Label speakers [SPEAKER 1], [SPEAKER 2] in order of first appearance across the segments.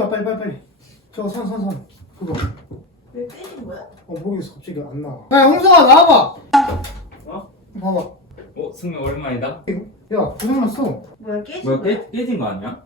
[SPEAKER 1] 승민아 빨리. 저거 선. 그거.
[SPEAKER 2] 왜 빼는 거야?
[SPEAKER 1] 모르겠어. 갑자기 안 나와. 야 홍성아 나와봐.
[SPEAKER 3] 어?
[SPEAKER 1] 봐봐.
[SPEAKER 3] 승민 오랜만이다.
[SPEAKER 1] 야 고장났어.
[SPEAKER 2] 뭐야 깨진
[SPEAKER 3] 뭐야
[SPEAKER 2] 거야?
[SPEAKER 3] 깨진 거 아니야?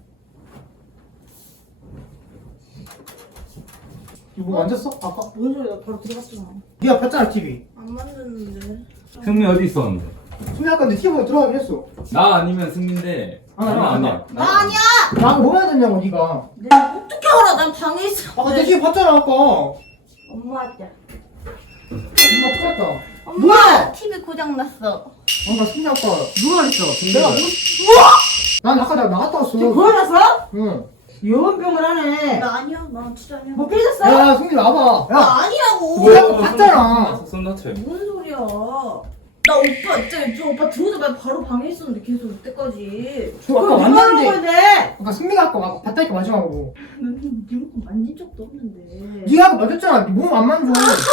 [SPEAKER 1] 이거 뭐 만졌어? 아까?
[SPEAKER 2] 뭔 소리야? 바로 들어갔잖아.
[SPEAKER 1] 네가 봤잖아 TV.
[SPEAKER 2] 안 만졌는데.
[SPEAKER 3] 승민 어디 있었는데?
[SPEAKER 1] 승민 아까 내 TV에 들어가긴 했어.
[SPEAKER 3] 나 아니면 승민인데.
[SPEAKER 1] 아니야.
[SPEAKER 2] 나 아니야!
[SPEAKER 1] 나 뭐 해야 되냐고 네가.
[SPEAKER 2] 내가 어떻게 알아? 난 방에 있어.
[SPEAKER 1] 아까 내 TV 봤잖아 아까.
[SPEAKER 2] 엄마한테.
[SPEAKER 1] 누가 풀었다.
[SPEAKER 2] 엄마!
[SPEAKER 1] 뭐야?
[SPEAKER 2] TV 고장 났어.
[SPEAKER 1] 나 승민 아까.
[SPEAKER 3] 누가 했어?
[SPEAKER 1] 내가 뭐? 난 아까 나 나갔다 왔어.
[SPEAKER 4] 보여놨어?
[SPEAKER 1] 응.
[SPEAKER 4] 여원병을 하네.
[SPEAKER 2] 나 아니야. 나 진짜 아니야.
[SPEAKER 4] 뭐 삐졌어?
[SPEAKER 1] 야 승민 와봐. 야.
[SPEAKER 2] 나 아니라고.
[SPEAKER 1] 뭐야? 아까 봤잖아.
[SPEAKER 3] 손 다쳐.
[SPEAKER 2] 뭔 소리야? 나 오빠 있잖아. 저 오빠 들어오자마자 바로 방에 있었는데 계속 이때까지.
[SPEAKER 1] 저 아까
[SPEAKER 4] 그럼 누가 하는
[SPEAKER 1] 왔는데.
[SPEAKER 4] 건데?
[SPEAKER 1] 아까 승민이 아까 봤다니까 마지막으로.
[SPEAKER 2] 난 리모컨 만진 적도 없는데.
[SPEAKER 1] 네가 아까 맞았잖아. 네 몸 안 만져.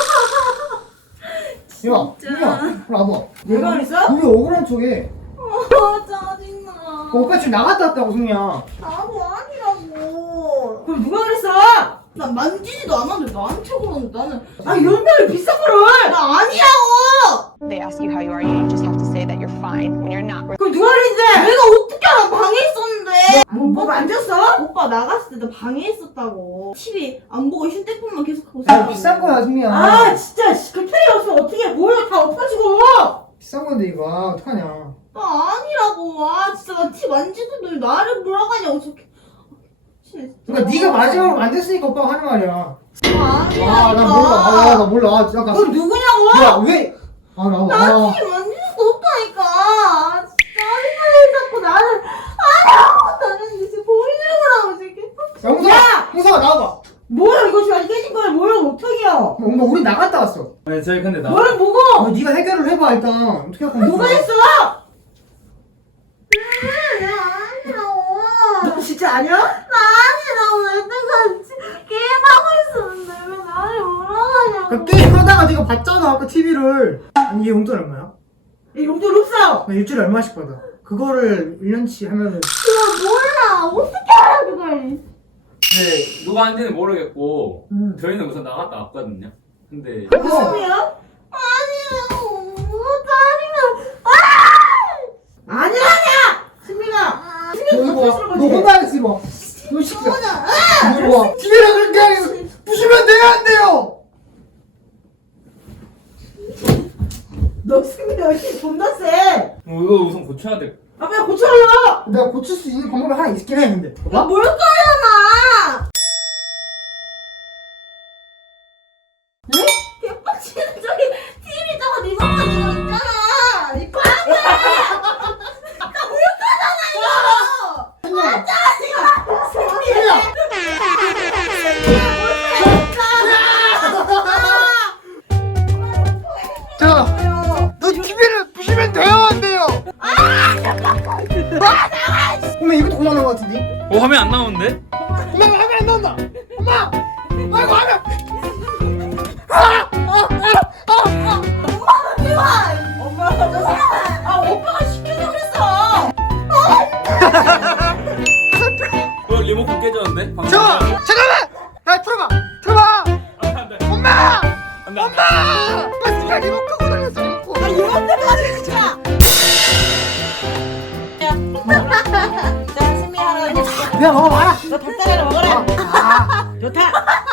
[SPEAKER 1] 야,
[SPEAKER 2] 진짜.
[SPEAKER 1] 승민아, 그럼 와봐.
[SPEAKER 4] 내가 그랬어?
[SPEAKER 1] 우리 억울한 쪽에.
[SPEAKER 2] 짜증나.
[SPEAKER 1] 오빠 지금 나갔다 왔다고 승민아.
[SPEAKER 2] 나도 아니라고.
[SPEAKER 4] 그럼 누가 그랬어?
[SPEAKER 2] 나 만지지도 않았는데 나한테 그러는데 나는.
[SPEAKER 4] 아 연병을 비싼 거를!
[SPEAKER 2] 나 아니라고.
[SPEAKER 5] They ask you how you are, you just have to say that you're fine when you're not.
[SPEAKER 4] 그럼 누가 그랬는데?
[SPEAKER 2] 내가 어떻게 알아? 방에 있었는데.
[SPEAKER 4] 뭐 만졌어?
[SPEAKER 2] 오빠 나갔을 때 나 방에 있었다고. TV 안 보고 휴대폰만 계속 하고
[SPEAKER 1] 야,
[SPEAKER 2] 있었다고.
[SPEAKER 1] 비싼 거야 승민아.
[SPEAKER 4] 아 진짜 그 필요 없으면 어떻게 뭐야 다 엎어지고.
[SPEAKER 1] 비싼 건데 이거 어떡하냐.
[SPEAKER 2] 나 아니라고. 아 진짜 나 TV 만지도 나를 몰아가냐고. 진짜.
[SPEAKER 1] 그러니까 네가 마지막으로 만졌으니까 오빠가 하는 말이야.
[SPEAKER 2] 나 아니라니까.
[SPEAKER 1] 나 몰라. 나 몰라. 아, 잠깐.
[SPEAKER 4] 그럼 누구냐고?
[SPEAKER 1] 야, 왜? 나
[SPEAKER 2] 나 TV 만질 수도 없다니까. 아, 진짜 짜증나게 자꾸 나를 아니라고. 나는 이제 보이려고 지금.
[SPEAKER 1] 홍성아 나와봐.
[SPEAKER 4] 뭐야 이거 지금 깨진 거를 뭐야 어떡해요?
[SPEAKER 1] 뭔가 우리 나갔다 왔어.
[SPEAKER 3] 아니 저희 근데 나.
[SPEAKER 4] 뭐를 보고?
[SPEAKER 1] 네가 해결을 해봐 일단. 어떻게 할 건데?
[SPEAKER 4] 누가 했어?
[SPEAKER 2] 내가 아니라고.
[SPEAKER 4] 너 진짜 아니야?
[SPEAKER 2] 나 아니라고. 여태까지 게임하고 있었는데 왜 나를 몰아가냐고.
[SPEAKER 1] 그 게임 하다가 네가 봤잖아 아까 TV를. 아니 이게 용돈 얼마야?
[SPEAKER 4] 이 용돈 없어.
[SPEAKER 1] 나 일주일에 얼마씩 받아? 그거를 1년치 하면은.
[SPEAKER 2] 그거 몰라. 어떻게 알아 그걸.
[SPEAKER 3] 근데 누가 한지는 모르겠고 저희는 우선 나갔다 왔거든요. 근데
[SPEAKER 4] 무슨 소리야?
[SPEAKER 2] 아니라고. 짜증나.
[SPEAKER 4] 아니라냐! 승민아!
[SPEAKER 1] 너 혼자 하겠지 뭐. 너 시키자. 이거 봐. TV를 그렇게 하면 부시면 돼요 안 돼요?
[SPEAKER 4] 너 승민아 힘 존나 세!
[SPEAKER 3] 이거 우선 고쳐야 돼.
[SPEAKER 4] 아 빨리 고쳐요!
[SPEAKER 1] 내가 고칠 수 있는 방법이 하나 있긴 해 근데.
[SPEAKER 2] 나 뭘 거려나.
[SPEAKER 4] 네?
[SPEAKER 2] 개빡치는 저기 TV 저거 리모컨 이거 있잖아. 이 거야. 나물 거잖아 이거. 아 짜증나. 승리야.
[SPEAKER 1] 자, 너 TV를 부시면 돼요 안 돼요? 엄마 이것도 고장난 것 같은데?
[SPEAKER 3] 화면 안 나오는데?
[SPEAKER 1] 엄마 화면 안 나온다. 엄마. 아이고 화면.
[SPEAKER 2] 아 오빠가 시키려고 그랬어.
[SPEAKER 3] 리모컨 깨졌는데? 방금.
[SPEAKER 1] 잠깐만. 야 틀어봐.
[SPEAKER 3] 안돼.
[SPEAKER 1] 엄마.
[SPEAKER 3] 안돼.
[SPEAKER 1] 엄마. 빨리 리모컨 고장났어 리모컨.
[SPEAKER 4] 아 이런 데까지 진짜! 자 승민아 하나
[SPEAKER 1] 야 먹어봐라.
[SPEAKER 4] 너 닭다리를 먹어라! 좋다!